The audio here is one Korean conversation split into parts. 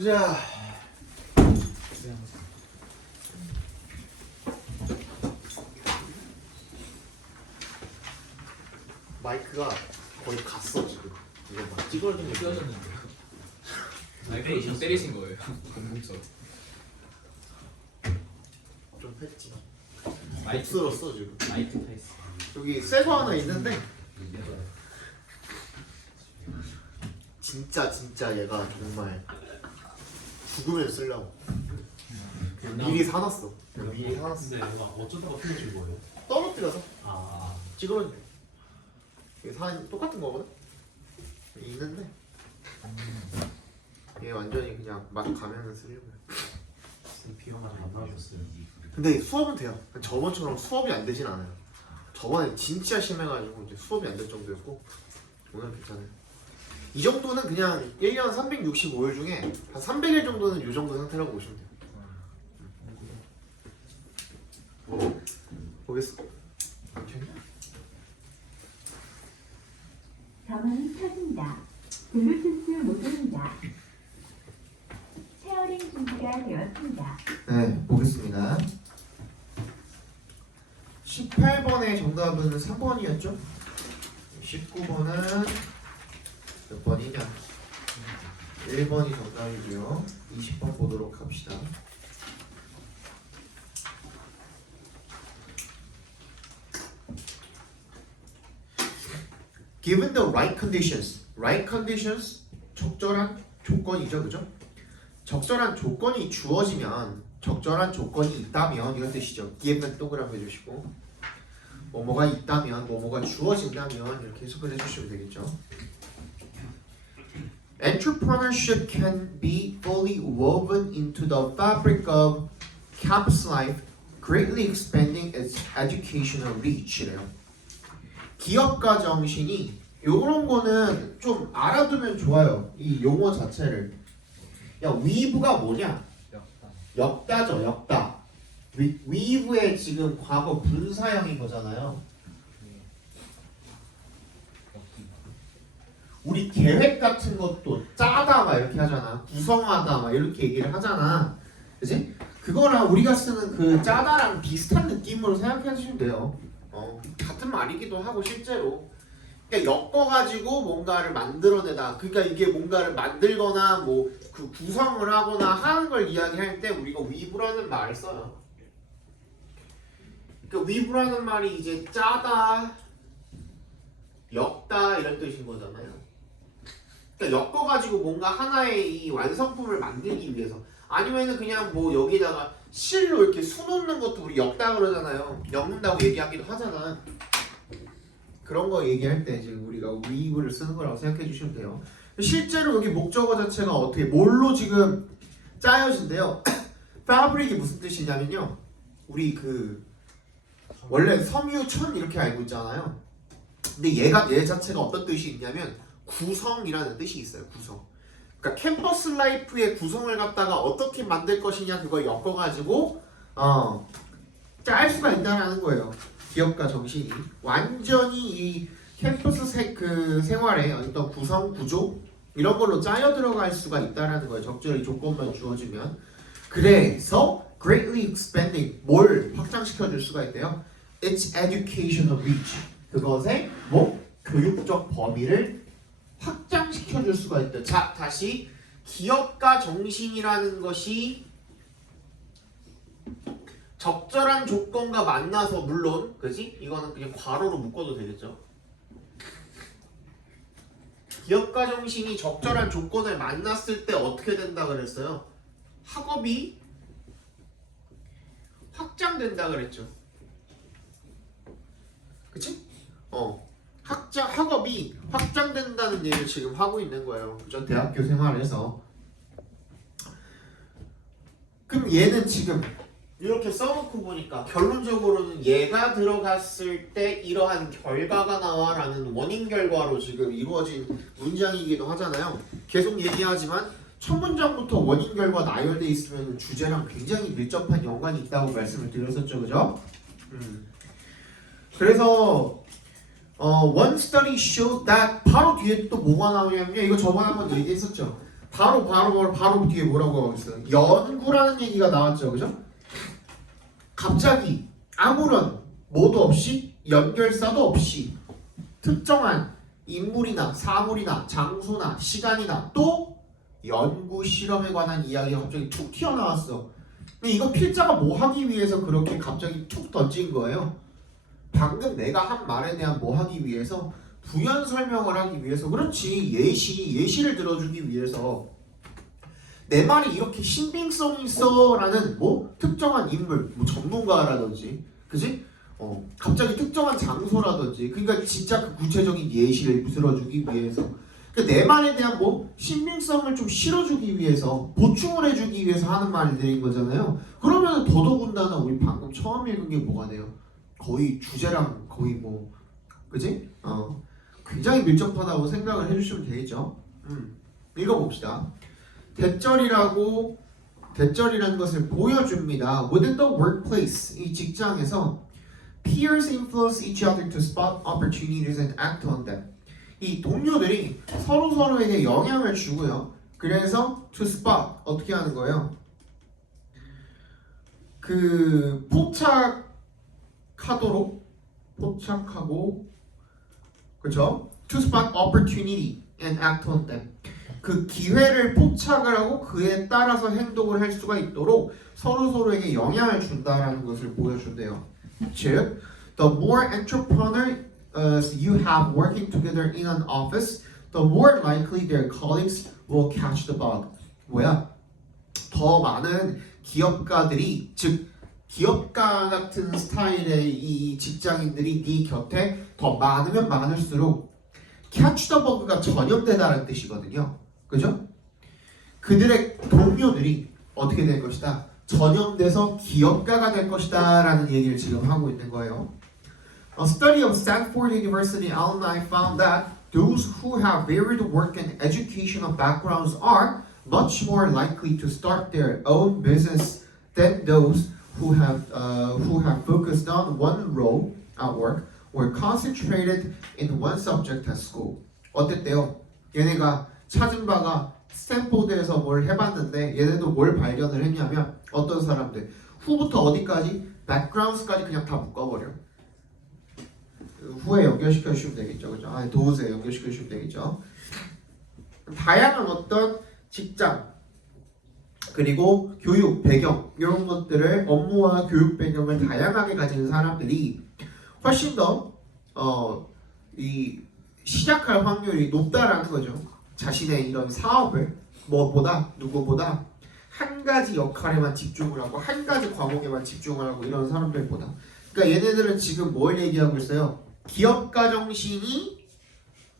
보자. 마이크가 거의 갔어 지금. 이거 막 찌그러진 거 찢어졌는데요. 마이크로 지금 때리신 거예요. 공공처럼. 좀 했지. 마이크 쓸었어 지금. 마이크 페이스. 여기 새 거 하나 있는데 진짜 얘가 정말 죽으면 쓰려고 미리 사놨어. 미리 사놨어. 근데 뭔가 어쩌다가 틀어진 거예요? 떨어뜨려서 아, 찌그러진. 이게 똑같은 거거든. 있는데 얘 완전히 그냥 맛 가면은 쓰려고요. 비용을 안 나와줬어요. 근데 수업은 돼요. 저번처럼 수업이 안 되진 않아요. 저번에 진짜 심해가지고 이제 수업이 안 될 정도였고 오늘 괜찮아요. 이 정도는 그냥 1년 365일 중에 한 300일 정도는 이 정도 상태라고 보시면 돼요. 보겠어. 전원이 켜진다. 블루투스 모드입니다. 쉐어링 준비가 되었습니다. 네, 보겠습니다. 18번의 정답은 3번이었죠? 19번은 몇 번이냐? 1번이 정답이고요. 20번 보도록 합시다. Given the right conditions, 적절한 조건이죠, 그죠? 적절한 조건이 주어지면, 적절한 조건이 있다면 이런 뜻이죠. given 동그라미 해주시고, 뭐뭐가 있다면, 뭐뭐가 주어진다면 이렇게 해석을 해주시면 되겠죠. Entrepreneurship can be fully woven into the fabric of campus life, greatly expanding its educational reach래요. 기업가 정신이 요런 거는 좀 알아두면 좋아요. 이 용어 자체를. 야, weave가 뭐냐? 역다죠, 역다. weave의 지금 과거 분사형인 거잖아요. 우리 계획 같은 것도 짜다 막 이렇게 하잖아. 구성하다 막 이렇게 얘기를 하잖아. 그지? 그거랑 우리가 쓰는 그 짜다랑 비슷한 느낌으로 생각해 주시면 돼요. 같은 말이기도 하고 실제로. 그러니까 엮어가지고 뭔가를 만들어내다. 그러니까 이게 뭔가를 만들거나 뭐 그 구성을 하거나 하는 걸 이야기할 때 우리가 weave라는 말을 써요. 그러니까 weave라는 말이 이제 짜다, 엮다 이런 뜻인 거잖아요. 그러니까 엮어가지고 뭔가 하나의 이 완성품을 만들기 위해서. 아니면은 그냥 뭐 여기다가 실로 이렇게 수놓는 것도 우리 엮다 그러잖아요. 엮는다고 얘기하기도 하잖아. 그런 거 얘기할 때 지금 우리가 weave를 쓰는 거라고 생각해 주시면 돼요. 실제로 여기 목적어 자체가 어떻게 뭘로 지금 짜여진대요. fabric이 무슨 뜻이냐면요. 우리 그 원래 섬유천 이렇게 알고 있잖아요. 근데 얘 자체가 어떤 뜻이 있냐면 구성이라는 뜻이 있어요. 구성. 그러니까 캠퍼스 라이프의 구성을 갖다가 어떻게 만들 것이냐 그걸 엮어가지고 짤 수가 있다라는 거예요. 기업가 정신이 완전히 이 캠퍼스 생활의 어떤 구성 구조 이런 걸로 짜여 들어갈 수가 있다라는 거예요. 적절히 조건만 주어지면. 그래서 greatly expanding 뭘 확장시켜 줄 수가 있대요. Its educational reach 그것의 뭐 교육적 범위를 확장시켜 줄 수가 있다. 자, 다시 기업가 정신이라는 것이 적절한 조건과 만나서 물론 그지? 이거는 그냥 괄호로 묶어도 되겠죠. 기업가 정신이 적절한 조건을 만났을 때 어떻게 된다 그랬어요? 학업이 확장된다 그랬죠. 그치? 학업이 확장된다는 얘기를 지금 하고 있는 거예요. 전 대학교 생활에서. 그럼 얘는 지금 이렇게 써놓고 보니까 결론적으로는 얘가 들어갔을 때 이러한 결과가 나와 라는 원인 결과로 지금 이루어진 문장이기도 하잖아요. 계속 얘기하지만 첫 문장부터 원인 결과 나열돼 있으면 주제랑 굉장히 밀접한 연관이 있다고 말씀을 드렸었죠. 그죠? 그래서 one study showed that 바로 뒤에 또 뭐가 나오냐면요. 이거 저번에 한번 얘기했었죠. 바로 뒤에 뭐라고 하고 있어요? 연구라는 얘기가 나왔죠, 그죠? 갑자기 아무런 뭐도 없이 연결사도 없이 특정한 인물이나 사물이나 장소나 시간이나 또 연구 실험에 관한 이야기가 갑자기 툭 튀어나왔어. 근데 이거 필자가 뭐 하기 위해서 그렇게 갑자기 툭 던진 거예요? 방금 내가 한 말에 대한 뭐 하기 위해서 부연 설명을 하기 위해서 그렇지 예시를 들어주기 위해서 내 말이 이렇게 신빙성 있어라는 뭐 특정한 인물 뭐 전문가라든지 그지? 갑자기 특정한 장소라든지 그러니까 진짜 그 구체적인 예시를 들어주기 위해서 그러니까 내 말에 대한 뭐 신빙성을 좀 실어주기 위해서 보충을 해주기 위해서 하는 말들인 거잖아요. 그러면 더더군다나 우리 방금 처음 읽은 게 뭐가 돼요? 거의 주제랑 거의 뭐 그지? 굉장히 밀접하다고 생각을 해주시면 되겠죠. 읽어봅시다. 대절이라는 것을 보여줍니다. Within the workplace, 이 직장에서 peers influence each other to spot opportunities and act on them. 이 동료들이 서로에게 영향을 주고요. 그래서 to spot 어떻게 하는 거예요? 그 포착하고 그렇죠? To spot opportunity and act on them. 그 기회를 포착을 하고 그에 따라서 행동을 할 수가 있도록 서로에게 영향을 준다라는 것을 보여준대요. 즉, the more entrepreneurs you have working together in an office, the more likely their colleagues will catch the bug. 뭐야? 더 많은 기업가들이 즉 기업가 같은 스타일의 이 직장인들이 네 곁에 더 많으면 많을수록 catch the bug가 전염되다라는 뜻이거든요. 그죠? 그들의 동료들이 어떻게 될 것이다? 전염돼서 기업가가 될 것이다 라는 얘기를 지금 하고 있는 거예요. A study of Stanford University alumni found that those who have varied work and educational backgrounds are much more likely to start their own business than those who have focused on one role at work or concentrated in one subject at school. 어땠대요? 얘네가 찾은 바가 스탠포드에서 뭘 해봤는데 얘네도 뭘 발견을 했냐면 어떤 사람들 후부터 어디까지? 백그라운드까지 그냥 다 묶어버려. 후에 연결시켜 주시면 되겠죠, 그죠? 도우스에 연결시켜 주시면 되겠죠. 다양한 어떤 직장 그리고 교육 배경 이런 것들을 업무와 교육 배경을 다양하게 가진 사람들이 훨씬 더 시작할 확률이 높다라는 거죠. 자신의 이런 사업을 누구보다 한 가지 역할에만 집중을 하고 한 가지 과목에만 집중을 하고 이런 사람들보다. 그러니까 얘네들은 지금 뭘 얘기하고 있어요? 기업가 정신이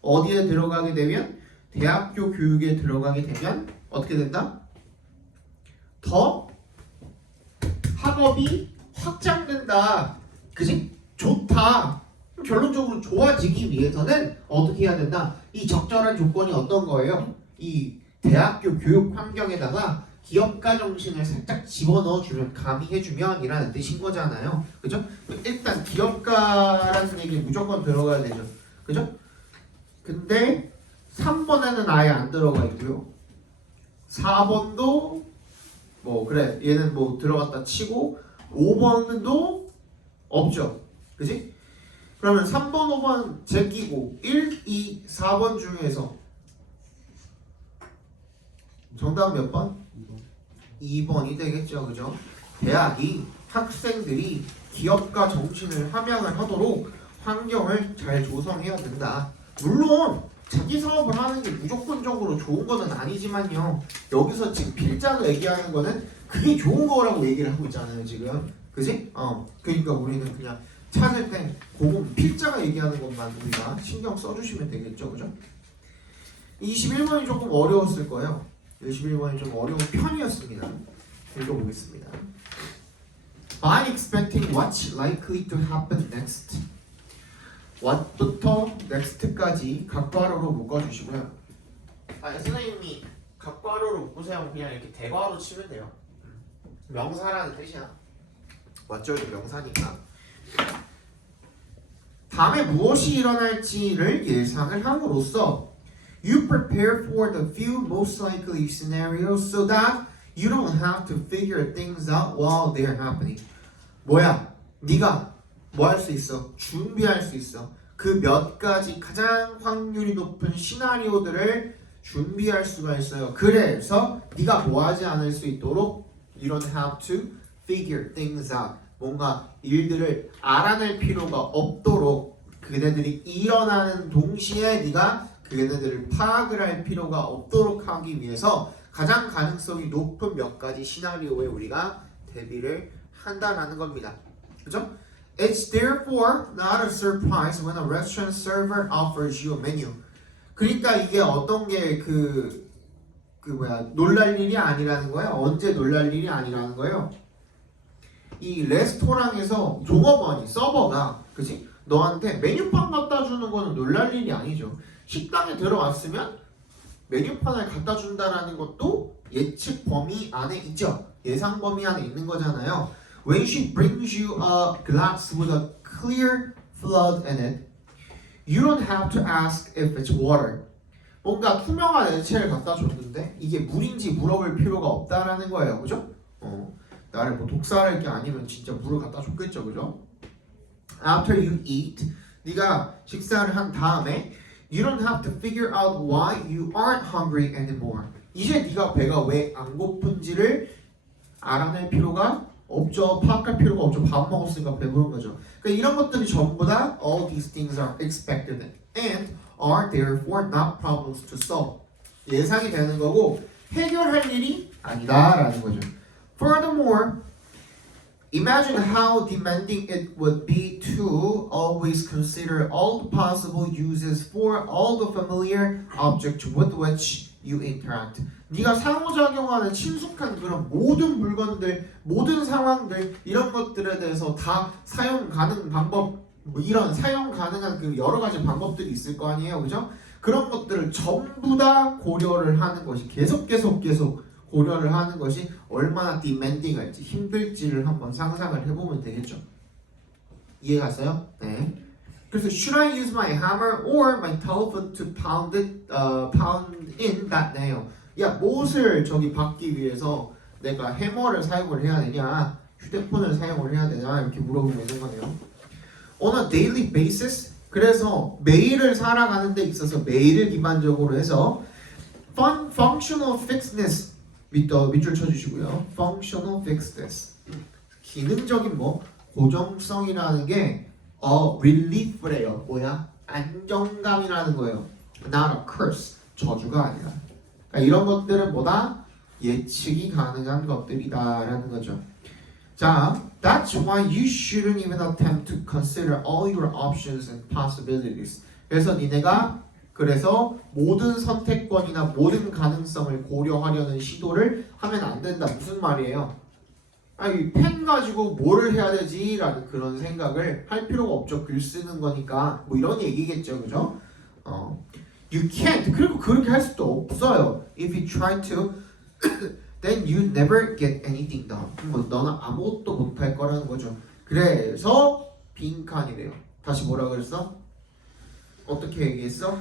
어디에 들어가게 되면 대학교 교육에 들어가게 되면 어떻게 된다? 더 학업이 확장된다. 그지? 좋다. 결론적으로 좋아지기 위해서는 어떻게 해야 된다? 이 적절한 조건이 어떤 거예요? 이 대학교 교육 환경에다가 기업가 정신을 살짝 집어넣어주면 가미해주면 이라는 뜻인 거잖아요. 그죠? 일단 기업가라는 얘기 무조건 들어가야 되죠. 그죠? 근데 3번에는 아예 안 들어가 있고요. 4번도 뭐 그래 얘는 뭐 들어갔다 치고 5번도 없죠. 그지? 그러면 3번, 5번 제끼고 1, 2, 4번 중에서 정답 몇 번? 2번이 되겠죠. 그죠? 대학이 학생들이 기업가 정신을 함양을 하도록 환경을 잘 조성해야 된다. 물론 자기 사업을 하는 게 무조건적으로 좋은 거는 아니지만요. 여기서 지금 필자가 얘기하는 거는 그게 좋은 거라고 얘기를 하고 있잖아요. 지금. 그지? 그러니까 우리는 그냥 찾을 때 그거 필자가 얘기하는 것만 우리가 신경 써주시면 되겠죠. 그죠? 21번이 조금 어려웠을 거예요. 21번이 좀 어려운 편이었습니다. 읽어보겠습니다. By expecting what's likely to happen next. what부터 next까지 각괄호로 묶어주시고요. 선생님이 각괄호로 묶으세요. 그냥 이렇게 대괄호 치면 돼요. 명사라는 뜻이야. what절도 명사니까. 다음에 무엇이 일어날지를 예상을 함으로써 You prepare for the few most likely scenarios so that you don't have to figure things out while they're happening. 뭐야? 네가 뭐 할 수 있어? 준비할 수 있어. 그 몇 가지 가장 확률이 높은 시나리오들을 준비할 수가 있어요. 그래서 네가 뭐 하지 않을 수 있도록 you don't have to figure things out. 뭔가 일들을 알아낼 필요가 없도록 그네들이 일어나는 동시에 네가 그네들을 파악을 할 필요가 없도록 하기 위해서 가장 가능성이 높은 몇 가지 시나리오에 우리가 대비를 한다라는 겁니다. 그죠? It's therefore not a surprise when a restaurant server offers you a menu. 그러니까 이게 어떤 게 놀랄 일이 아니라는 거예요. 언제 놀랄 일이 아니라는 거예요. 이 레스토랑에서 종업원이 서버가 그치? 너한테 메뉴판 갖다 주는 거는 놀랄 일이 아니죠. 식당에 들어왔으면 메뉴판을 갖다 준다라는 것도 예측 범위 안에 있죠. 예상 범위 안에 있는 거잖아요. When she brings you a glass with a clear flood in it, you don't have to ask if it's water. 뭔가 투명한 액체를 갖다 줬는데 이게 물인지 물어볼 필요가 없다라는 거예요. 그죠? 나를 뭐 독살할 게 아니면 진짜 물을 갖다 줬겠죠. 그죠? After you eat, 네가 식사를 한 다음에 you don't have to figure out why you aren't hungry anymore. 이제 네가 배가 왜 안 고픈지를 알아낼 필요가 없죠. 파악할 필요가 없죠. 밥 먹었으니까 배부른 거죠. 그러니까 이런 것들이 전부 다 all these things are expected and are therefore not problems to solve. 예상이 되는 거고 해결할 일이 아니다라는 거죠. Furthermore, imagine how demanding it would be to always consider all the possible uses for all the familiar objects with which you interact. 네가 상호작용하는 친숙한 그런 모든 물건들, 모든 상황들 이런 것들에 대해서 다 사용 가능 방법, 뭐 이런 사용 가능한 그 여러 가지 방법들이 있을 거 아니에요, 그죠? 그런 것들을 전부 다 고려를 하는 것이 계속 고려를 하는 것이 얼마나 demanding할지 힘들지를 한번 상상을 해보면 되겠죠. 이해갔어요? 네. 그래서 should I use my hammer or my telephone to pound in that nail? 야, 못을 저기 받기 위해서 내가 해머를 사용을 해야 되냐, 휴대폰을 사용을 해야 되냐 이렇게 물어보고 있는 거네요. On a daily basis. 그래서 매일을 살아가는 데 있어서 매일을 기반적으로 해서 functional fixedness 밑줄 쳐주시고요. Functional fixedness. 기능적인 고정성이라는 게 relief래요. 뭐야? 안정감이라는 거예요. Not a curse. 저주가 아니라. 그러니까 이런 것들은 뭐다? 예측이 가능한 것들이다라는 거죠. 자, that's why you shouldn't even attempt to consider all your options and possibilities. 그래서 니네가 모든 선택권이나 모든 가능성을 고려하려는 시도를 하면 안 된다. 무슨 말이에요? 아니, 펜 가지고 뭐를 해야 되지? 라는 그런 생각을 할 필요가 없죠. 글 쓰는 거니까. 뭐 이런 얘기겠죠. 그죠? You can't. 그리고 그렇게 할 수도 없어요. If you try to, then you never get anything done. 뭐 너는 아무것도 못할 거라는 거죠. 그래서 빈칸이래요. 다시 뭐라 그랬어? 어떻게 얘기했어?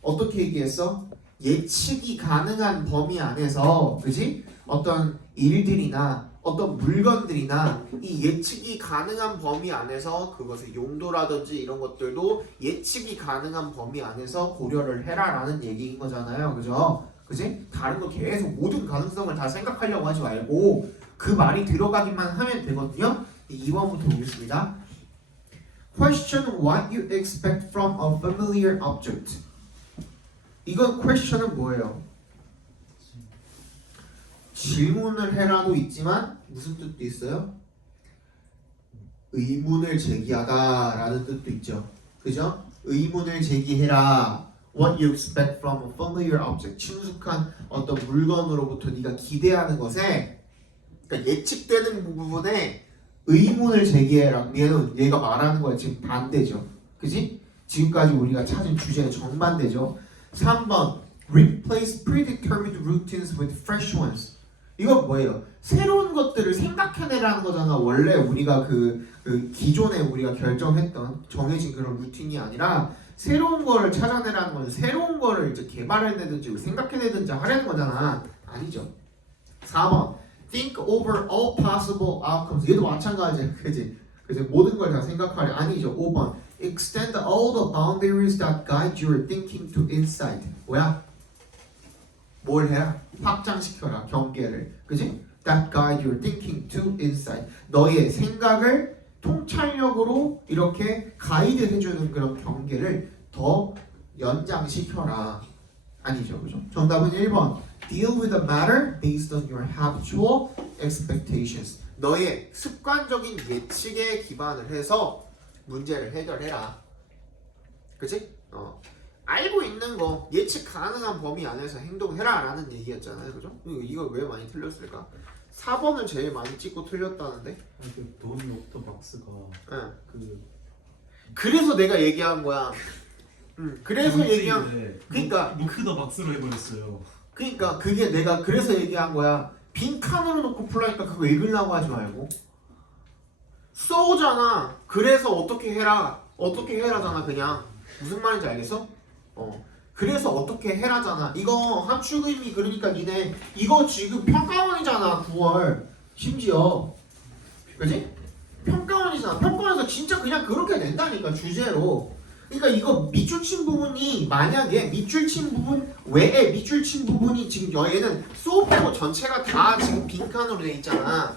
어떻게 얘기했어? 예측이 가능한 범위 안에서, 그지? 어떤 일들이나 어떤 물건들이나 이 예측이 가능한 범위 안에서 그것의 용도라든지 이런 것들도 예측이 가능한 범위 안에서 고려를 해라라는 얘기인 거잖아요. 그죠? 그지? 다른 거 계속 모든 가능성을 다 생각하려고 하지 말고 그 말이 들어가기만 하면 되거든요. 2번부터 보겠습니다. Question what you expect from a familiar object. 이건 question은 뭐예요? 질문을 해라도 있지만 무슨 뜻도 있어요? 의문을 제기하다라는 뜻도 있죠. 그죠? 의문을 제기해라. What you expect from a familiar object. 친숙한 어떤 물건으로부터 네가 기대하는 것에, 그러니까 예측되는 부분에 의문을 제기해라. 얘가 말하는 거야 지금 반대죠. 그지? 지금까지 우리가 찾은 주제는 정반대죠. 3번 Replace predetermined routines with fresh ones. 이건 뭐예요? 새로운 것들을 생각해내라는 거잖아. 원래 우리가 그 기존에 우리가 결정했던 정해진 그런 루틴이 아니라 새로운 거를 찾아내라는 건 새로운 거를 이제 개발해내든지 생각해내든지 하려는 거잖아. 아니죠. 4번 Think over all possible outcomes. 얘도 마찬가지야. 그지? 그래서 모든 걸 다 생각하려. 아니죠. 5번 Extend all the boundaries that guide your thinking to insight. 뭐야? 뭘 해라? 확장시켜라. 경계를. 그지? That guide your thinking to insight. 너의 생각을 통찰력으로 이렇게 가이드 해주는 그런 경계를 더 연장시켜라. 아니죠. 그죠? 정답은 1번. Deal with the matter based on your habitual expectations. 너의 습관적인 예측에 기반을 해서 문제를 해결해라. 그치? 알고 있는 거 예측 가능한 범위 안에서 행동해라 라는 얘기였잖아요. 그죠? 이거 왜 많이 틀렸을까? 4번을 제일 많이 찍고 틀렸다는데? 아니 그 돈 옵터 박스가 응. 그래서 그래서 내가 얘기한 거야. 그래서 얘기한 그러니까 링크 더 박스로 해버렸어요. 그러니까 그게 내가 그래서 얘기한 거야. 빈 칸으로 놓고 풀라니까 그거 읽으려고 하지 말고 써오잖아. 그래서 어떻게 해라잖아. 그냥 무슨 말인지 알겠어? 그래서 어떻게 해라잖아. 이거 함축의미 그러니까 니네 이거 지금 평가원이잖아. 9월 심지어 그지? 평가원이잖아. 평가원에서 진짜 그냥 그렇게 낸다니까 주제로. 그러니까 이거 밑줄 친 부분이 만약에 밑줄 친 부분 외에 밑줄 친 부분이 지금 얘는 수업 빼고 전체가 다 지금 빈칸으로 돼 있잖아.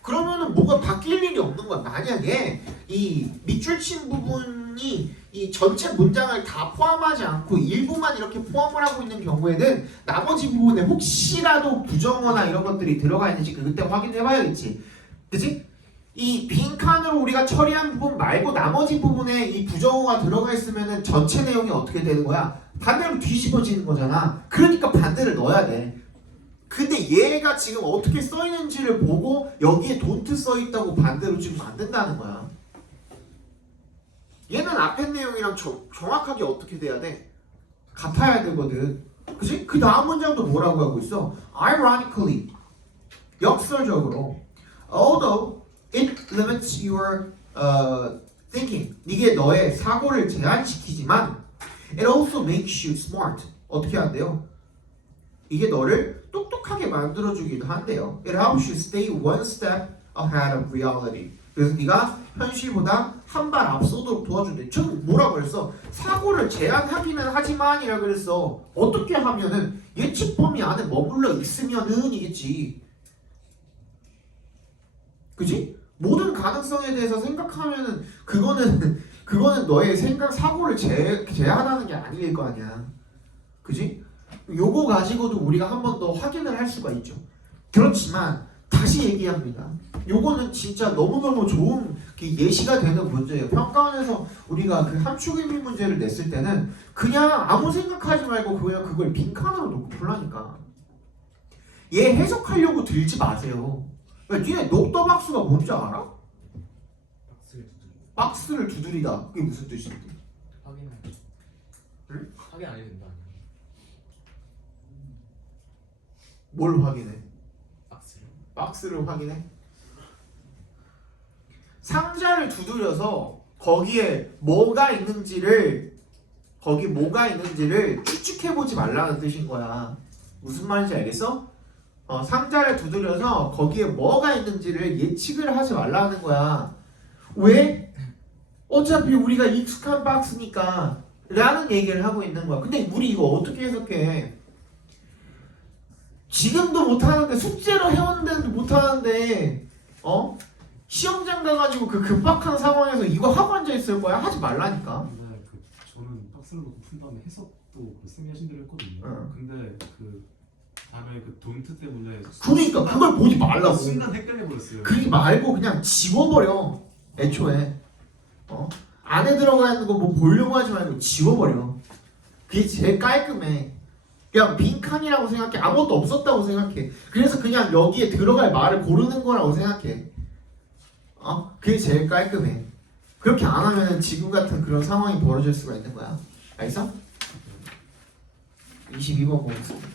그러면은 뭐가 바뀔 일이 없는 거야. 만약에 이 밑줄 친 부분이 이 전체 문장을 다 포함하지 않고 일부만 이렇게 포함을 하고 있는 경우에는 나머지 부분에 혹시라도 부정어나 이런 것들이 들어가 있는지 그때 확인해 봐야겠지. 그치? 이 빈칸으로 우리가 처리한 부분 말고 나머지 부분에 이 부정어가 들어가 있으면은 전체 내용이 어떻게 되는 거야? 반대로 뒤집어지는 거잖아. 그러니까 반대를 넣어야 돼. 근데 얘가 지금 어떻게 써 있는지를 보고 여기에 don't 써 있다고 반대로 주면 안 된다는 거야. 얘는 앞에 내용이랑 정확하게 어떻게 돼야 돼? 같아야 되거든. 그치? 그 다음 문장도 뭐라고 하고 있어? Ironically 역설적으로 although it limits your thinking. 이게 너의 사고를 제한시키지만 it also makes you smart. 어떻게 한대요? 이게 너를 똑똑하게 만들어주기도 한대요. It helps you stay one step ahead of reality. 그래서 네가 현실보다 한 발 앞서도록 도와준대. 전 뭐라고 그랬어? 사고를 제한하기는 하지만이라 그랬어. 어떻게 하면은 예측 범위 안에 머물러 있으면은 이겠지. 그지? 모든 가능성에 대해서 생각하면은 그거는 너의 사고를 제한하는 게 아닐 거 아니야. 그지? 요거 가지고도 우리가 한 번 더 확인을 할 수가 있죠. 그렇지만 다시 얘기합니다. 요거는 진짜 너무너무 좋은 예시가 되는 문제예요. 평가원에서 우리가 그 함축의미 문제를 냈을 때는 그냥 아무 생각하지 말고 그냥 그걸 빈칸으로 놓고 풀라니까. 얘 해석하려고 들지 마세요. 야, 니네 녹더 박스가 뭔지 알아? 박스를 두드리다. 그게 무슨 뜻인데? 확인해. 응? 확인 안 해도 된다. 뭘 확인해? 박스를. 박스를 확인해? 상자를 두드려서 거기에 뭐가 있는지를 추측해보지 말라는 뜻인 거야. 무슨 말인지 알겠어? 상자를 두드려서 거기에 뭐가 있는지를 예측을 하지 말라는 거야. 왜? 어차피 우리가 익숙한 박스니까 라는 얘기를 하고 있는 거야. 근데 우리 이거 어떻게 해석해? 지금도 못하는데 숙제로 해왔는데도 못하는데 시험장 가가지고 그 급박한 상황에서 이거 하고 앉아있을 거야? 하지 말라니까. 근데 저는 박스를 놓고 푼 다음에 해석도 쌤이 하신 대로 했거든요. 응. 근데 다음에 돈트 때문에 그러니까 그걸 보지 말라고. 순간 헷갈려 버렸어요. 그러지 말고 그냥 지워버려. 애초에 안에 들어가 있는 거 뭐 보려고 하지 말고 지워버려. 그게 제일 깔끔해. 그냥 빈칸이라고 생각해. 아무것도 없었다고 생각해. 그래서 그냥 여기에 들어갈 말을 고르는 거라고 생각해. 그게 제일 깔끔해. 그렇게 안 하면 지금 같은 그런 상황이 벌어질 수가 있는 거야. 알겠어? 22번 보겠습니다.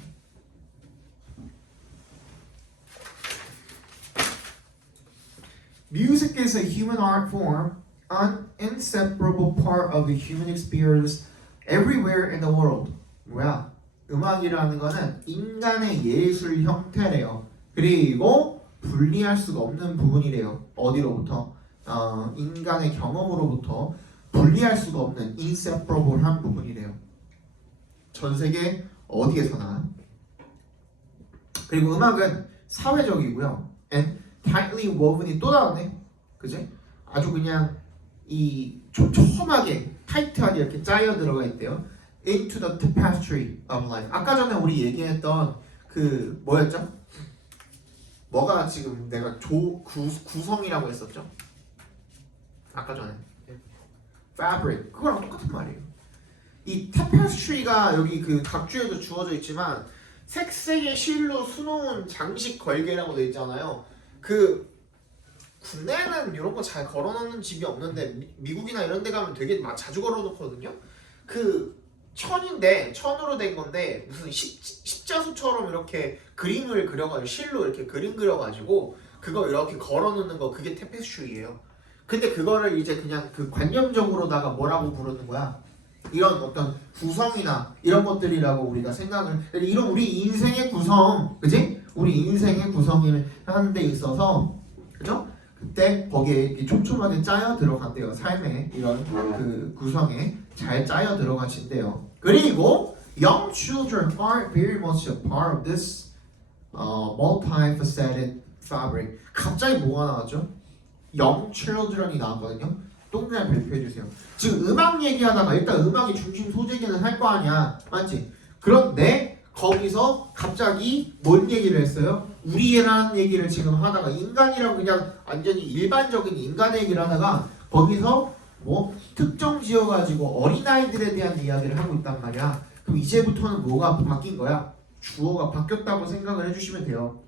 Music is a human art form, an inseparable part of the human experience everywhere in the world. 뭐야? 음악이라는 거는 인간의 예술 형태래요. 그리고 분리할 수가 없는 부분이래요. 어디로부터? 인간의 경험으로부터 분리할 수가 없는 inseparable한 부분이래요. 전 세계 어디에서나. 그리고 음악은 사회적이고요. and tightly woven이 또 나오네. 그지? 아주 그냥 이 촘촘하게 타이트하게 이렇게 짜여 들어가 있대요. into the tapestry of life. 아까 전에 우리 얘기했던 그 뭐였죠? 뭐가 지금 내가 구성이라고 했었죠? 아까 전에 fabric 그거랑 똑같은 말이에요. 이 tapestry가 여기 그 각주에도 주어져 있지만 색색의 실로 수놓은 장식 걸개라고 돼 있잖아요. 그 국내에는 이런 거 잘 걸어놓는 집이 없는데 미국이나 이런 데 가면 되게 자주 걸어놓거든요. 그 천인데 천으로 된 건데 무슨 십자수처럼 이렇게 그림을 그려가지고 실로 이렇게 그림 그려가지고 그거 이렇게 걸어놓는 거 그게 테페스트리예요. 근데 그거를 이제 그냥 그 관념적으로다가 뭐라고 부르는 거야? 이런 어떤 구성이나 이런 것들이라고 우리가 생각을 이런 우리 인생의 구성, 그지? 우리 인생의 구성을 하는 데 있어서 그죠? 그때 거기에 촘촘하게 짜여 들어간대요. 삶의 이런 그 구성에 잘 짜여 들어가신대요. 그리고 young children are very much a part of this multifaceted fabric. 갑자기 뭐가 나왔죠? young children이 나왔거든요. 동그라미 발표해 주세요. 지금 음악 얘기하다가 일단 음악이 중심 소재기는 할 거 아니야, 맞지? 그런데 거기서 갑자기 뭔 얘기를 했어요? 우리라는 얘기를 지금 하다가 인간이랑 그냥 완전히 일반적인 인간의 얘기를 하다가 거기서 뭐 특정 지어가지고 어린아이들에 대한 이야기를 하고 있단 말이야. 그럼 이제부터는 뭐가 바뀐 거야? 주어가 바뀌었다고 생각을 해주시면 돼요.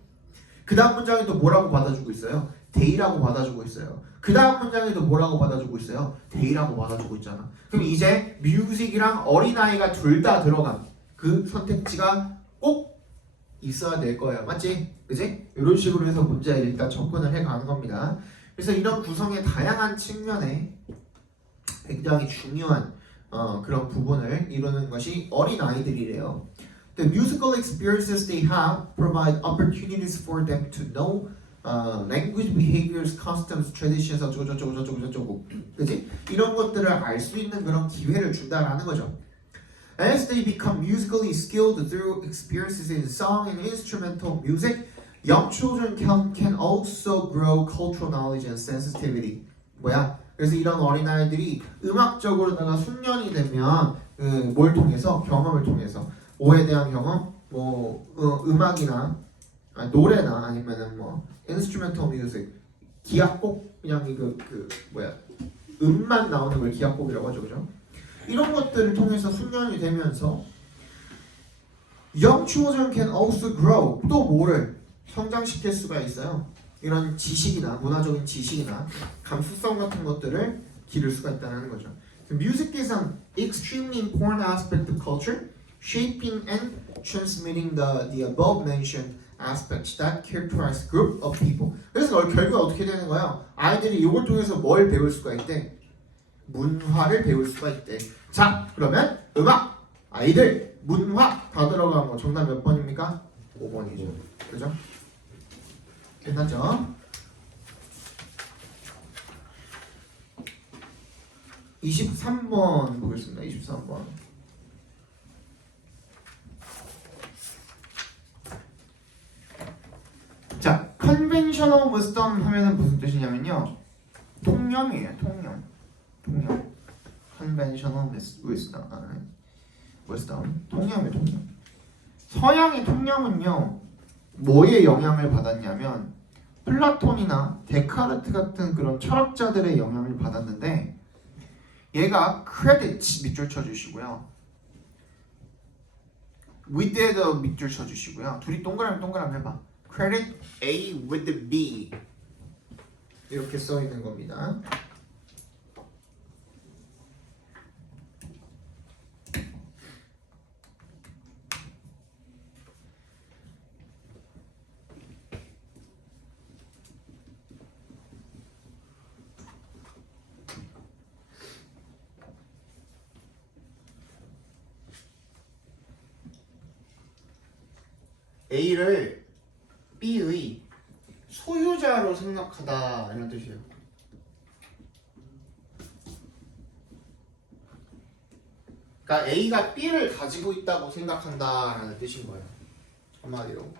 그 다음 문장에도 뭐라고 받아주고 있어요? 데이라고 받아주고 있어요. 그 다음 문장에도 뭐라고 받아주고 있어요? 데이라고 받아주고 있잖아. 그럼 이제 뮤직이랑 어린아이가 둘 다 들어간 그 선택지가 꼭 있어야 될 거예요. 맞지? 그지? 이런 식으로 해서 문제에 일단 접근을 해가는 겁니다. 그래서 이런 구성의 다양한 측면에 굉장히 중요한 그런 부분을 이루는 것이 어린아이들이래요. The musical experiences they have provide opportunities for them to know language, behaviors, customs, traditions 어쩌고저쩌고 그지? 이런 것들을 알 수 있는 그런 기회를 준다라는 거죠. As they become musically skilled through experiences in song and instrumental music, young children can also grow cultural knowledge and sensitivity. 뭐야? 그래서 이런 어린아이들이 음악적으로다가 숙련이 되면 뭘 통해서? 경험을 통해서 뭐에 대한 경험? 뭐 음악이나 노래나 아니면은 뭐 instrumental music 기악곡 그냥 그 뭐야 음만 나오는 걸 기악곡이라고 하죠, 그죠? 이런 것들을 통해서 숙련이 되면서 young children can also grow 또 뭐를 성장시킬 수가 있어요. 이런 지식이나 문화적인 지식이나 감수성 같은 것들을 기를 수가 있다는 거죠. So music is an extremely important aspect of culture, shaping and transmitting the above mentioned aspects that characterize group of people. 그래서 결국 어떻게 되는 거야? 아이들이 이걸 통해서 뭘 배울 수가 있대? 문화를 배울 수가 있대. 자, 그러면 음악, 아이들, 문화 다 들어간 거 정답 몇 번입니까? 5번이죠. 그죠? 끝났죠? 23번 보겠습니다. 23번. 자, conventional wisdom 하면은 무슨 뜻이냐면요. 통념이에요. 통념. conventional wisdom. 통념이에요. 통념. 서양의 통념은요. 뭐에 영향을 받았냐면 플라톤이나 데카르트 같은 그런 철학자들의 영향을 받았는데 얘가 credit 밑줄 쳐주시고요. with에도 밑줄 쳐주시고요. 둘이 동그라미 해봐. credit A with B 이렇게 써 있는 겁니다. A를 B의 소유자로 생각하다 이런 뜻이에요. 그러니까 A가 B를 가지고 있다고 생각한다라는 뜻인 거예요. 한마디로.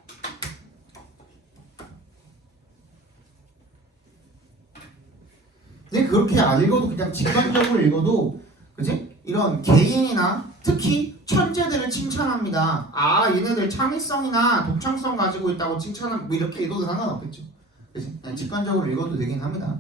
근데 그렇게 안 읽어도 그냥 직관적으로 읽어도 그지? 이런 개인이나 특히 천재들을 칭찬합니다. 아 얘네들 창의성이나 독창성 가지고 있다고 칭찬하면 뭐 이렇게 읽어도 상관없겠죠. 그지? 그냥 직관적으로 읽어도 되긴 합니다.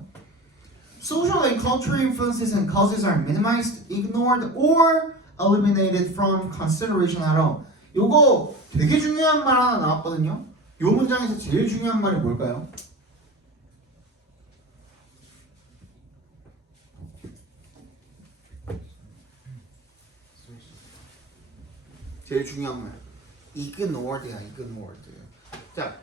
Social and cultural influences and causes are minimized, ignored, or eliminated from consideration at all. 요거 되게 중요한 말 하나 나왔거든요. 요 문장에서 제일 중요한 말이 뭘까요? 제일 중요한 말. ignored야, ignored. 자,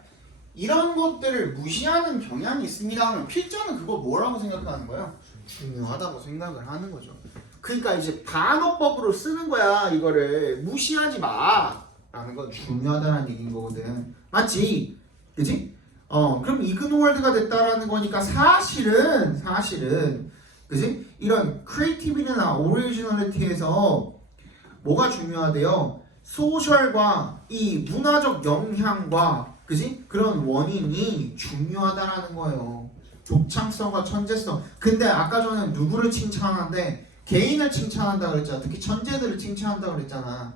이런 것들을 무시하는 경향이 있습니다 하면 필자는 그거 뭐라고 생각하는 거예요? 중요하다고 생각을 하는 거죠. 그러니까 이제 반어법으로 쓰는 거야. 이거를 무시하지 마 라는 건 중요하다는 얘기인 거거든. 맞지? 그지? 그럼 ignored가 됐다라는 거니까 사실은 그지? 이런 creativity나 originality에서 뭐가 중요하대요? 소셜과 이 문화적 영향과 그지? 그런 원인이 중요하다라는 거예요. 독창성과 천재성. 근데 아까 전에 누구를 칭찬하는데 개인을 칭찬한다 그랬잖아. 특히 천재들을 칭찬한다 그랬잖아.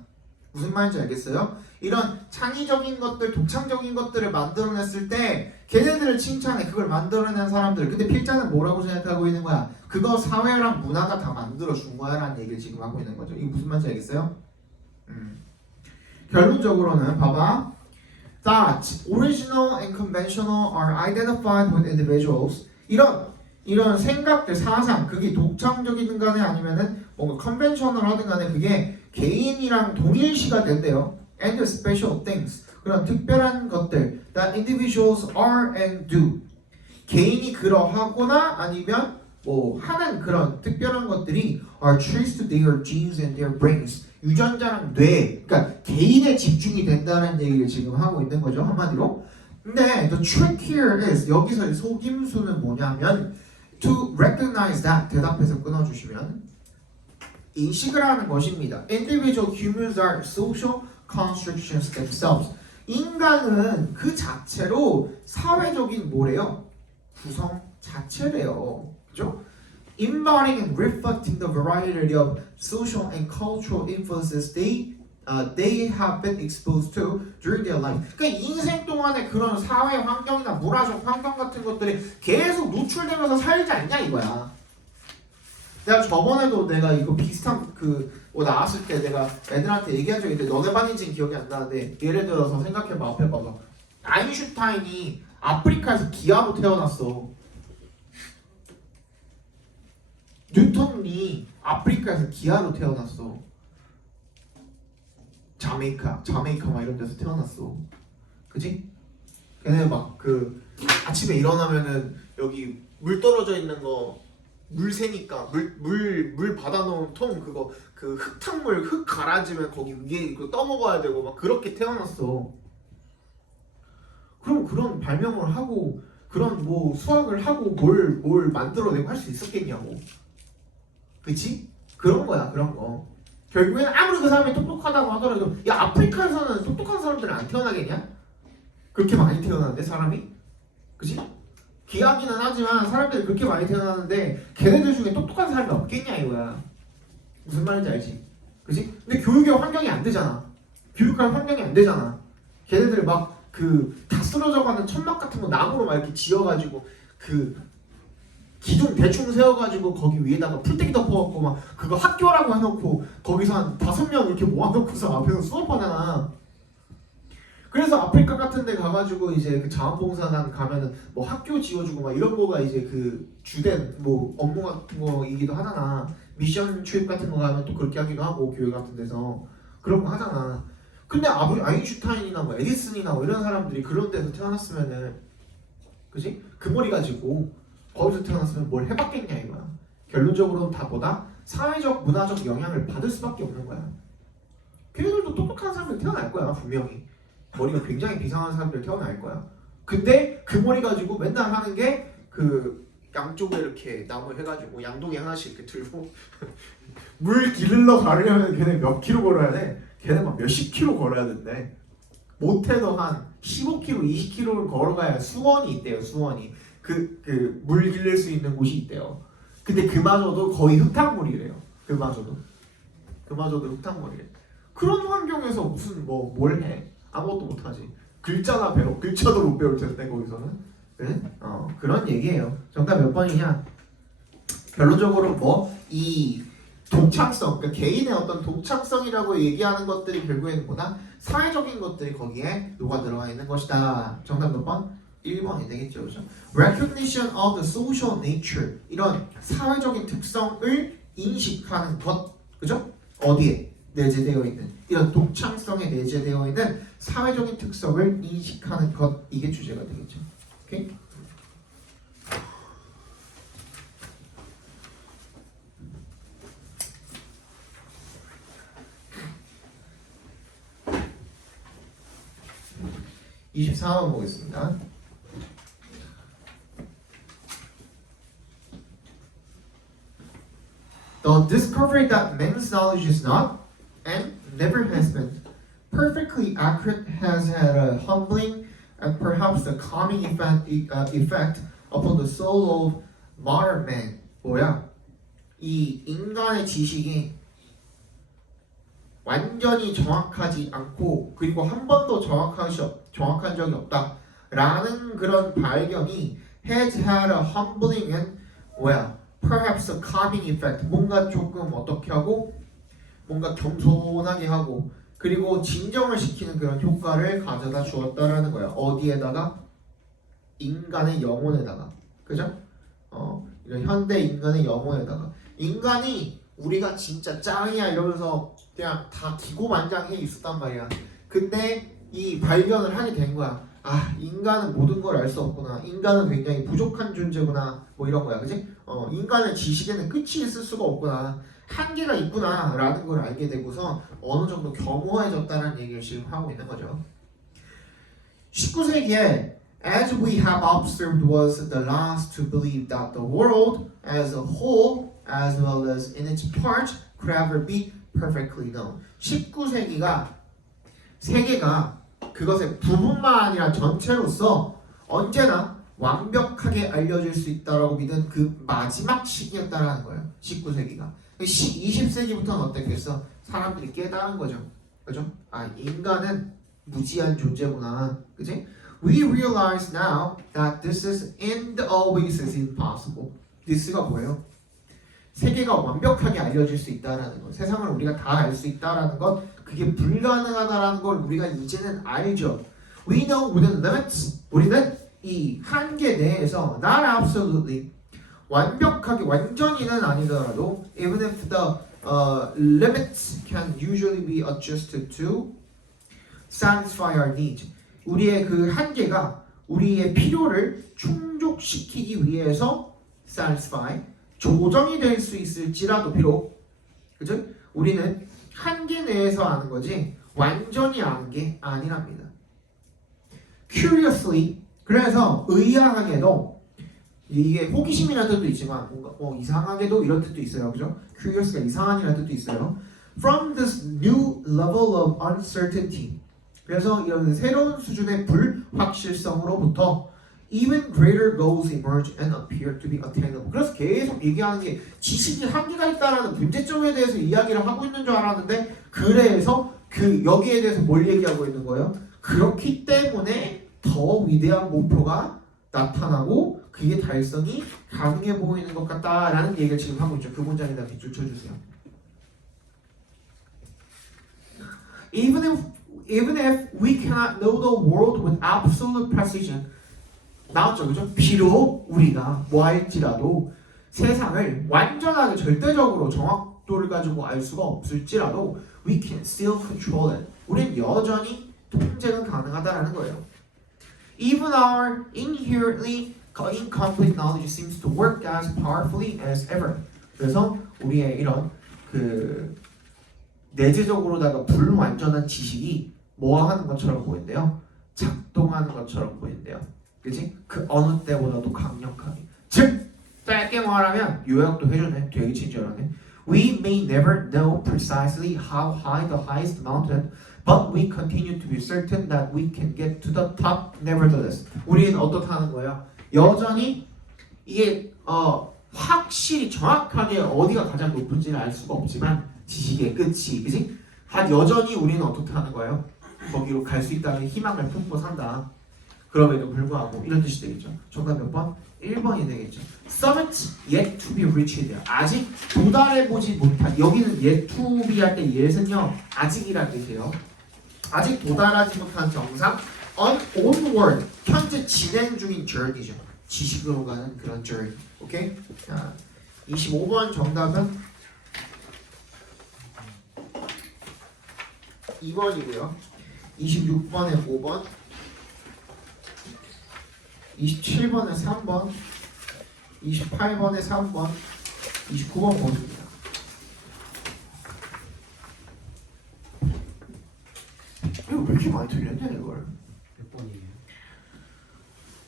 무슨 말인지 알겠어요? 이런 창의적인 것들, 독창적인 것들을 만들어냈을 때 걔네들을 칭찬해. 그걸 만들어낸 사람들. 근데 필자는 뭐라고 생각하고 있는 거야? 그거 사회랑 문화가 다 만들어준 거야 라는 얘기를 지금 하고 있는 거죠. 이게 무슨 말인지 알겠어요? 결론적으로는 봐봐. That original and conventional are identified with individuals. 이런 생각들, 사상, 그게 독창적이든 간에 아니면은 뭔가 컨벤셔널하든 간에 그게 개인이랑 동일시가 된대요. And special things. 그런 특별한 것들 that individuals are and do. 개인이 그러하거나 아니면 뭐 하는 그런 특별한 것들이 are traced to their genes and their brains. 유전자랑 뇌, 그러니까 개인에 집중이 된다는 얘기를 지금 하고 있는 거죠, 한마디로. 근데 the trick here is 여기서의 속임수는 뭐냐면 to recognize that 대답해서 끊어주시면 인식을 하는 것입니다. Individual humans are social constructions themselves. 인간은 그 자체로 사회적인 뭐래요? 구성 자체래요. 그죠? Embodying and reflecting the variety of social and cultural influences they have been exposed to during their life. 그러니까 인생 동안에 그런 사회 환경이나 문화적 환경 같은 것들이 계속 노출되면서 살지 않냐 이거야. 내가 저번에도 내가 이거 비슷한 뭐 나왔을 때 내가 애들한테 얘기한 적이 있는데 너네 반인지는 기억이 안 나는데 예를 들어서 생각해봐. 앞에 봐봐. 아인슈타인이 아프리카에서 기아로 태어났어. 뉴턴이 아프리카에서 기아로 태어났어. 자메이카 막 이런 데서 태어났어. 그지? 걔네 막 아침에 일어나면은 여기 물 떨어져 있는 거 물 새니까 물 받아놓은 통 그거 흙탕물 흙 갈아지면 거기 위에 그거 떠먹어야 되고 막 그렇게 태어났어. 그럼 그런 발명을 하고 그런 뭐 수학을 하고 뭘 만들어내고 할 수 있었겠냐고. 그치? 그런 거야, 그런 거. 결국에는 아무리 그 사람이 똑똑하다고 하더라도 야 아프리카에서는 똑똑한 사람들은 안 태어나겠냐? 그렇게 많이 태어나는데 사람이? 그치? 귀하기는 하지만 사람들이 그렇게 많이 태어나는데 걔네들 중에 똑똑한 사람이 없겠냐 이거야. 무슨 말인지 알지? 그치? 근데 교육의 환경이 안 되잖아. 교육할 환경이 안 되잖아. 걔네들 막 다 쓰러져가는 천막 같은 거 나무로 막 이렇게 지어가지고 기둥 대충 세워가지고 거기 위에다가 풀떼기 덮어갖고 막 그거 학교라고 해놓고 거기서 한 5명 이렇게 모아놓고서 앞에서 수업하잖아. 그래서 아프리카 같은 데 가가지고 이제 그 자원봉사단 가면은 뭐 학교 지어주고 막 이런 거가 이제 주된 뭐 업무 같은 거이기도 하잖아. 미션 트립 같은 거 가면 또 그렇게 하기도 하고 교회 같은 데서 그런 거 하잖아. 근데 아인슈타인이나 뭐 에디슨이나 뭐 이런 사람들이 그런 데서 태어났으면은 그지? 그 머리 가지고 거기서 태어났으면 뭘 해봤겠냐 이거야. 결론적으로는 다 뭐다? 사회적 문화적 영향을 받을 수밖에 없는 거야. 걔네들도 똑똑한 사람들 태어날 거야 분명히. 머리가 굉장히 비상한 사람들 태어날 거야. 근데 그 머리 가지고 맨날 하는 게 그 양쪽에 이렇게 나무 해가지고 양동이 하나씩 이렇게 들고 물 기르러 가려면 걔네 몇 킬로 걸어야 돼? 걔네 막 몇십 킬로 걸어야 된대. 못해도 한 15km, 20km를 걸어가야 수원이 있대요. 수원이 그 물 길릴 수 있는 곳이 있대요. 근데 그마저도 거의 흙탕물이래요. 그마저도 흙탕물이래. 그런 환경에서 무슨 뭘 해? 아무것도 못하지. 글자나 배워. 글자도 못 배울 텐데 거기서는. 그래? 그런 얘기예요. 정답 몇 번이냐? 결론적으로 이 독창성, 그러니까 개인의 어떤 독창성이라고 얘기하는 것들이 결국에는 뭐다? 사회적인 것들이 거기에 녹아 들어가 있는 것이다. 정답 몇 번? 1번이 되겠죠, 그죠? Recognition of the social nature, 이런 사회적인 특성을 인식하는 것, 그죠? 어디에 내재되어 있는 이런 독창성에 내재되어 있는 사회적인 특성을 인식하는 것, 이게 주제가 되겠죠. 오케이? (24번) 보겠습니다. The discovery that man's knowledge is not, and never has been, perfectly accurate has had a humbling and perhaps a calming effect upon the soul of modern man. 뭐야? 이 인간의 지식이 완전히 정확하지 않고 그리고 한 번도 정확한 적이 없다라는 그런 발견이 has had a humbling and perhaps a calming effect. 뭔가 조금 어떻게 하고 뭔가 겸손하게 하고 그리고 진정을 시키는 그런 효과를 가져다 주었다라는 거야. 어디에다가? 인간의 영혼에다가. 그죠? 이런 현대 인간의 영혼에다가. 인간이 우리가 진짜 짱이야 이러면서 그냥 다 기고만장해 있었단 말이야. 근데 이 발견을 하게 된 거야. 아, 인간은 모든 걸 알 수 없구나. 인간은 굉장히 부족한 존재구나. 뭐 이런 거야, 그지? 인간의 지식에는 끝이 있을 수가 없구나. 한계가 있구나 라는 걸 알게 되고서 어느 정도 겸허해졌다는 얘기를 지금 하고 있는 거죠. 19세기에 as we have observed was the last to believe that the world as a whole as well as in its parts could ever be perfectly known. 19세기가 세계가 그것의 부분만 아니라 전체로서 언제나 완벽하게 알려질 수 있다라고 믿은 그 마지막 시기였다라는 거예요. 19세기가. 20세기부터는 어땠겠어? 사람들이 깨달은 거죠. 그죠? 아, 인간은 무지한 존재구나. 그지? We realize now that this is and always is impossible. this가 뭐예요? 세계가 완벽하게 알려질 수 있다라는 것. 세상을 우리가 다 알 수 있다라는 것. 그게 불가능하다라는 걸 우리가 이제는 알죠. We know within limits. 우리는 이 한계 내에서 not absolutely 완벽하게 완전히는 아니더라도 even if the limits can usually be adjusted to satisfy our needs. 우리의 그 한계가 우리의 필요를 충족시키기 위해서 satisfy 조정이 될 수 있을지라도 비록 그죠? 우리는 한계 내에서 아는 거지 완전히 아는 게 아니랍니다. Curiously 그래서 의아하게도 이게 호기심이라는 뜻도 있지만 뭔가 이상하게도 이런 뜻도 있어요. 그죠? Curious가 이상한이라는 뜻도 있어요. From this new level of uncertainty 그래서 이런 새로운 수준의 불확실성으로부터 even greater goals emerge and appear to be attainable. 그래서 계속 얘기하는 게 지식이 한계가 있다라는 문제점에 대해서 이야기를 하고 있는 줄 알았는데 그래서 그 여기에 대해서 뭘 얘기하고 있는 거예요? 그렇기 때문에 더 위대한 목표가 나타나고 그게 달성이 가능해 보이는 것 같다라는 얘기를 지금 하고 있죠. 그 문장에다 밑줄 쳐주세요. Even if we cannot know the world with absolute precision 나왔죠, 그죠? 비록 우리가 뭐할지라도 세상을 완전하게 절대적으로 정확도를 가지고 알 수가 없을지라도 we can still control it. 우리는 여전히 통제가 가능하다라는 거예요. Even our inherently incomplete knowledge seems to work as powerfully as ever. 그래서 우리의 이런 그 내재적으로다가 불완전한 지식이 뭐 하는 것처럼 보인대요? 작동하는 것처럼 보인대요. 그치? 그 어느 때보다도 강력하게. 즉 짧게 말하면 요약도 해주네. 되게 친절하네. We may never know precisely how high the highest mountain, but we continue to be certain that we can get to the top nevertheless. 우리는 어떻다는 거야? 여전히 이게 확실히 정확하게 어디가 가장 높은지를 알 수가 없지만 지식의 끝이, 그지? 여전히 우리는 어떻다는 거예요? 거기로 갈 수 있다는 희망을 품고 산다. 그럼에도 불구하고 이런 뜻이 되겠죠. 정답 몇 번? 1번이 되겠죠. Summit yet to be reached. 아직 도달해보지 못한. 여기는 yet to be 할 때 yet은요 아직이라는 뜻이에요. 아직 도달하지 못한 정상. onward. 현재 진행 중인 journey죠. 지식으로 가는 그런 journey. 오케이? 자, 25번 정답은 2번이고요. 26번에 5번, 27번에 3번, 28번에 3번, 29번 보입니다. 이거 왜 이렇게 많이 틀렸냐 이걸? 몇 번이에요?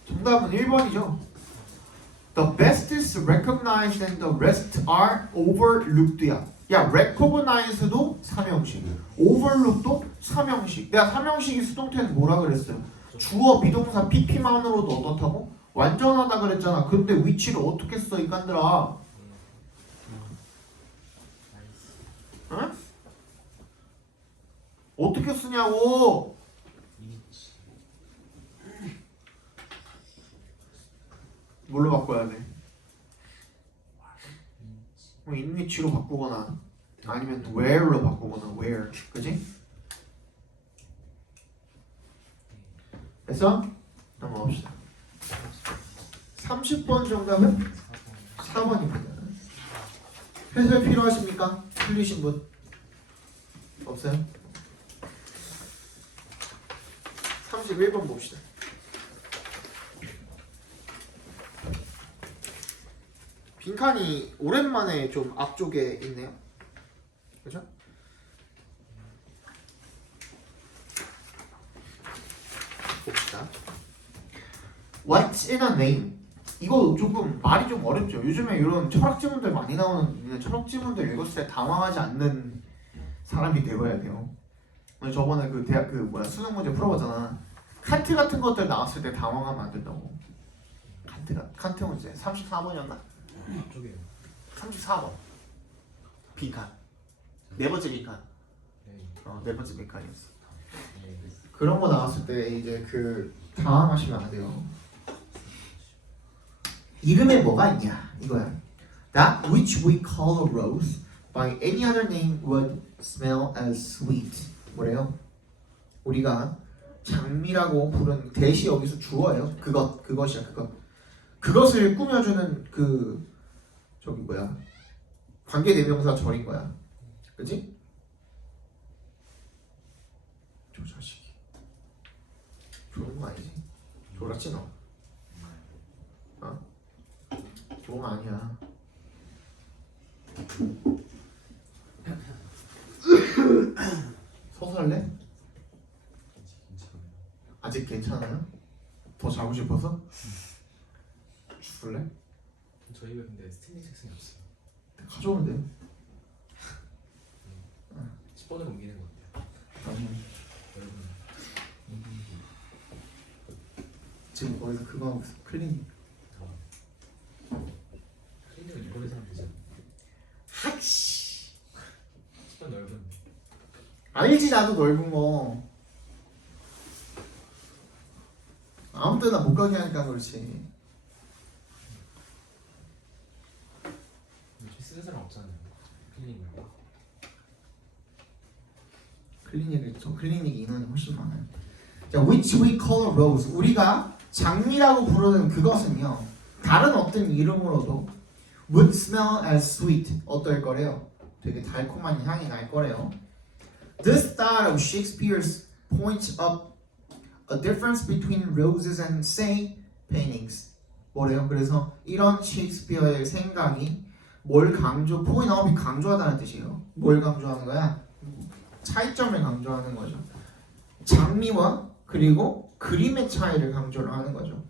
정답은 1번이죠. The best is recognized and the rest are overlooked야. 야, recognize도 삼형식, overlook도 삼형식. 내가 삼형식이 수동태는 뭐라 그랬어요? 주어 비동사 pp만으로도 어떻다고? 완전하다 그랬잖아. 근데 위치를 어떻게 써 이간들아? 응? 어떻게 쓰냐고? 뭘로 바꿔야 돼? in which로 바꾸거나 아니면 where로 바꾸거나 where, 그지? 됐어? 넘어갑시다. 30번 정답은 4번입니다. 해설 필요하십니까? 틀리신 분? 없어요? 31번 봅시다. 빈칸이 오랜만에 좀 앞쪽에 있네요. 그죠? 봅시다. What's in a name? 이거 조금 말이 좀 어렵죠. 요즘에 이런 철학 지문들 많이 나오는 철학 지문들 읽었을 때 당황하지 않는 사람이 되어야 돼요. 저번에 그 대학 수능 문제 풀어봤잖아. 칸트 같은 것들 나왔을 때 당황하면 안 된다고. 칸트 문제 34번이었나? 쪽이에요. 34번. 빈칸. 네 번째 빈칸. 네. 네 번째 빈칸이었어. 네. 그런 거 나왔을 때 이제 당황하시면 안 돼요. 이름에 뭐가 있냐 이거야. That which we call a rose by any other name would smell as sweet. 뭐래요? 우리가 장미라고 부른 대시 여기서 주어예요. 그것이야 그것. 그것을 꾸며주는 관계대명사 절인 거야. 그치? 저 자식이 좋은 거 아니지? 졸았지 너? 좋은 거 아니야. 서서 할래? 아직 괜찮아요? 더 자고 싶어서? 죽을래? 저희가 근데 스탠딩 책상이 없어요. 가져오면 돼. 10번으로 옮기는 거 같아요. 여러분. 지금 거기서 그거 하고 있어. 클리닉. 클리닉은 이번에서 하면 되죠. 하치. 10번 넓은. 알지 나도 넓은 거. 아무 때나 못 가게 하니까 그렇지. 쓰는 사람 없잖아요. 클리닉 말고. 클리닉 인원이 훨씬 많아요. 자, which we call a rose. 우리가 장미라고 부르는 그것은요. 다른 어떤 이름으로도 would smell as sweet. 어떨 거래요? 되게 달콤한 향이 날 거래요. This thought of Shakespeare's points up a difference between roses and say paintings. 뭐래요? 그래서 이런 셰익스피어의 생각이 뭘 point up이 강조하다는 뜻이에요. 뭘 강조하는 거야? 차이점을 강조하는 거죠. 장미와 그리고 그림의 차이를 강조를 하는 거죠.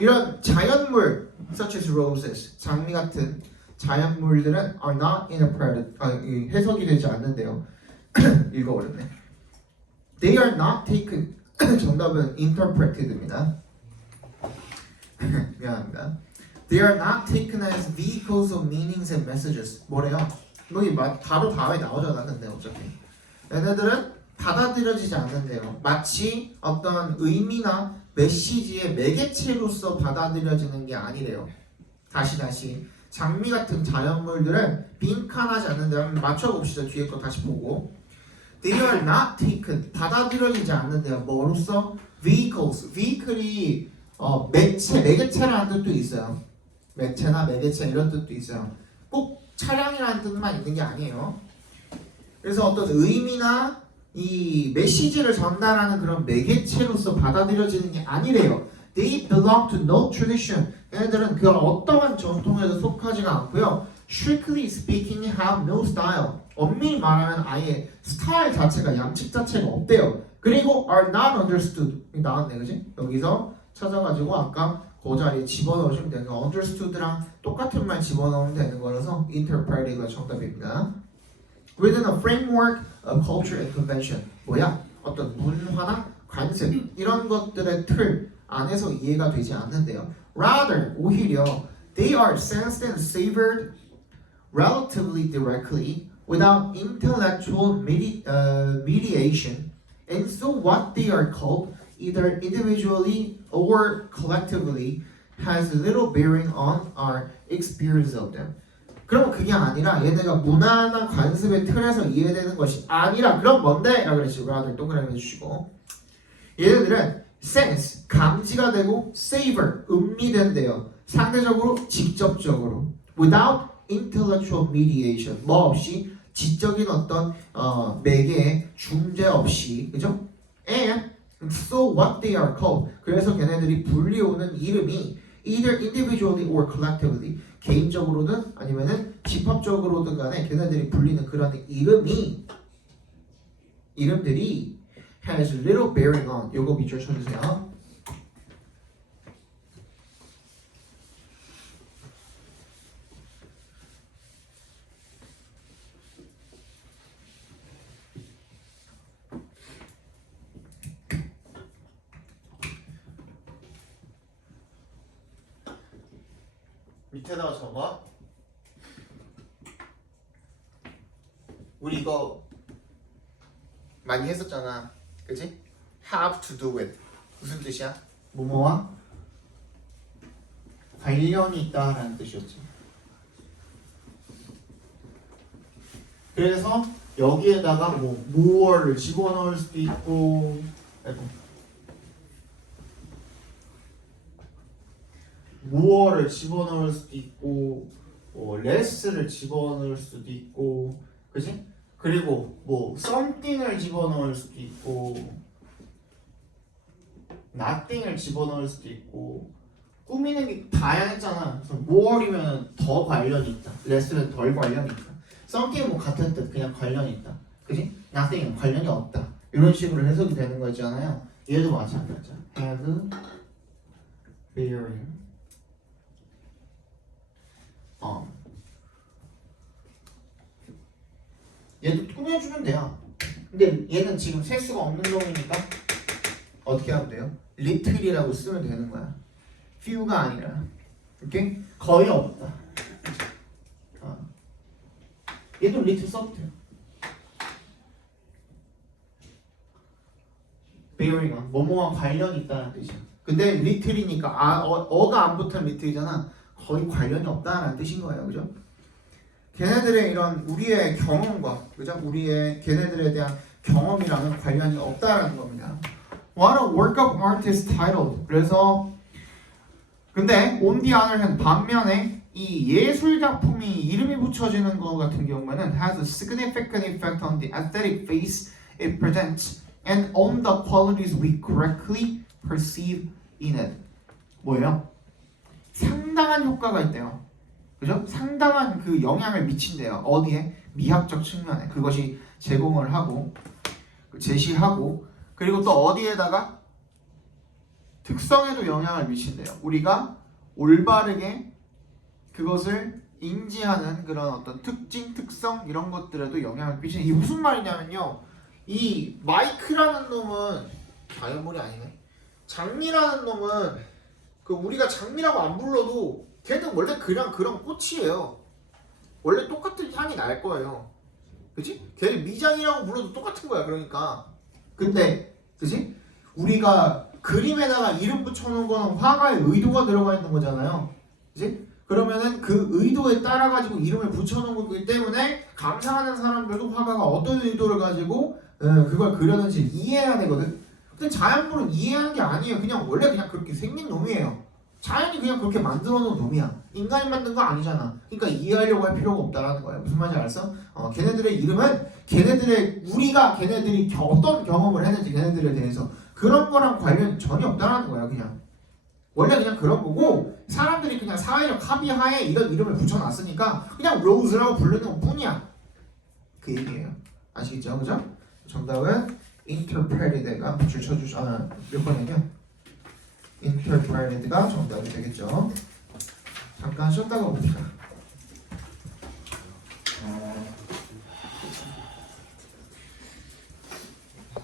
이런 자연물 such as roses, 장미 같은 자연물들은 are not interpreted, 해석이 되지 않는데요. 읽어 어렵네. They are not taken. 정답은 interpreted입니다. 미안합니다. They are not taken as vehicles of meanings and messages. 뭐래요? 여기 바로 다음에 나오잖아. 근데 어차피 얘네들은 받아들여지지 않는데요. 마치 어떤 의미나 메시지의 매개체로서 받아들여지는 게 아니래요. 다시 장미 같은 자연물들을 빈칸하지 않는데 한번 맞춰봅시다. 뒤에 거 다시 보고 They are not taken 받아들여지지 않는데요. 뭐로서? Vehicles vehicle이 매개체라는 뜻도 있어요. 매체나 매개체 이런 뜻도 있어요. 꼭 차량이라는 뜻만 있는 게 아니에요. 그래서 어떤 의미나 이 메시지를 전달하는 그런 매개체로서 받아들여지는 게 아니래요. They belong to no tradition. 얘네들은 그런 어떠한 전통에도 속하지가 않고요. Strictly speaking, have no style. 엄밀히 말하면 아예 스타일 자체가 양식 자체가 없대요. 그리고 are not understood. 나왔네, 그지? 여기서 찾아가지고 아까 그 자리에 집어넣으시면 되는 거. understood랑 똑같은 말 집어넣으면 되는 거라서 interpreted가 정답입니다. Within a framework of culture and convention. 뭐야? 어떤 문화나 관습 이런 것들의 틀 안에서 이해가 되지 않는데요. Rather, 오히려 they are sensed and savored relatively directly without intellectual mediation. And so what they are called, either individually or collectively, has little bearing on our experience of them. 그럼 그게 아니라 얘네가 문화나 관습의 틀에서 이해되는 것이 아니라 그럼 뭔데? 라고 그랬죠. rather 동그라미 해주시고 얘네들은 sense, 감지가 되고 savor, 음미된대요. 상대적으로 직접적으로 without intellectual mediation, 뭐 없이 지적인 어떤 매개의 중재 없이, 그죠? And so what they are called, 그래서 걔네들이 불리우는 이름이 either individually or collectively, 개인적으로든 아니면은 집합적으로든 간에 걔네들이 불리는 그런 이름들이 has little bearing on. 요거 밑줄 쳐주세요. 밑에다가 적어. 우리 이거 많이 했었잖아. 그치? have to do with 무슨 뜻이야? 뭐뭐와 관련이 있다라는 뜻이었지. 그래서 여기에다가 뭐 more를 집어넣을 수도 있고, more를 집어넣을 수도 있고, less를 집어넣을 수도 있고, 그치? 그리고 뭐 something을 집어넣을 수도 있고, nothing을 집어넣을 수도 있고, 꾸미는 게 다양했잖아. 그래서 more이면 더 관련이 있다, less는 덜 관련이 있다, something은 뭐 같은 뜻, 그냥 관련이 있다, 그치? nothing은 관련이 없다. 이런 식으로 해석이 되는 거잖아요. 얘도 마찬가지야. have bearing on. 얘도 꾸며주면 돼요. 근데 얘는 지금 셀 수가 없는 놈이니까 어떻게 하면 돼요? little이라고 쓰면 되는 거야. few가 아니라. 오케이? 거의 없다. 얘도 little 써도 돼요. bearing on, 뭐뭐와 관련이 있다는 뜻이야. 근데 little이니까 어가 안 붙은 little이잖아. 거의 관련이 없다는 뜻인 거예요. 그죠? 걔네들의 이런 우리의 경험과, 그죠? 우리의 걔네들에 대한 경험이랑은 관련이 없다라는 겁니다. What a work of art is titled. 그래서 근데 on the other hand, 반면에 이 예술 작품이 이름이 붙여지는 것 같은 경우에는 has a significant effect on the aesthetic face it presents and on the qualities we correctly perceive in it. 뭐예요? 상당한 효과가 있대요. 그죠? 상당한 그 영향을 미친대요. 어디에? 미학적 측면에. 그것이 제공을 하고 제시하고 그리고 또 어디에다가 특성에도 영향을 미친대요. 우리가 올바르게 그것을 인지하는 그런 어떤 특징, 특성 이런 것들에도 영향을 미치는. 이게 무슨 말이냐면요. 이 마이크라는 놈은 다이아몰이 아니네. 장미라는 놈은 그 우리가 장미라고 안 불러도 걔는 원래 그냥 그런 꽃이에요. 원래 똑같은 향이 날 거예요. 그치? 걔를 미장이라고 불러도 똑같은 거야. 그러니까. 근데 그치? 우리가 그림에다가 이름 붙여놓은 거는 화가의 의도가 들어가 있는 거잖아요. 그치? 그러면은 그 의도에 따라 가지고 이름을 붙여놓은 거기 때문에 감상하는 사람들도 화가가 어떤 의도를 가지고 그걸 그렸는지 이해해야 되거든. 근데 자연물은 이해하는 게 아니에요. 그냥 원래 그냥 그렇게 생긴 놈이에요. 자연이 그냥 그렇게 만들어 놓은 놈이야. 인간이 만든 거 아니잖아. 그러니까 이해하려고 할 필요가 없다라는 거야. 무슨 말인지 알았어? 걔네들의 이름은 우리가 걔네들이 어떤 경험을 했는지 걔네들에 대해서 그런 거랑 관련이 전혀 없다라는 거야. 그냥 원래 그냥 그런 거고 사람들이 그냥 사회적 합의하에 이런 이름을 붙여놨으니까 그냥 로즈라고 부르는 것 뿐이야. 그 얘기예요. 아시겠죠? 그죠? 정답은 interpreted가 줄 쳐주죠. 몇 번이냐? interpreted가 정답이 되겠죠. 잠깐 쉬었다가 봅시다.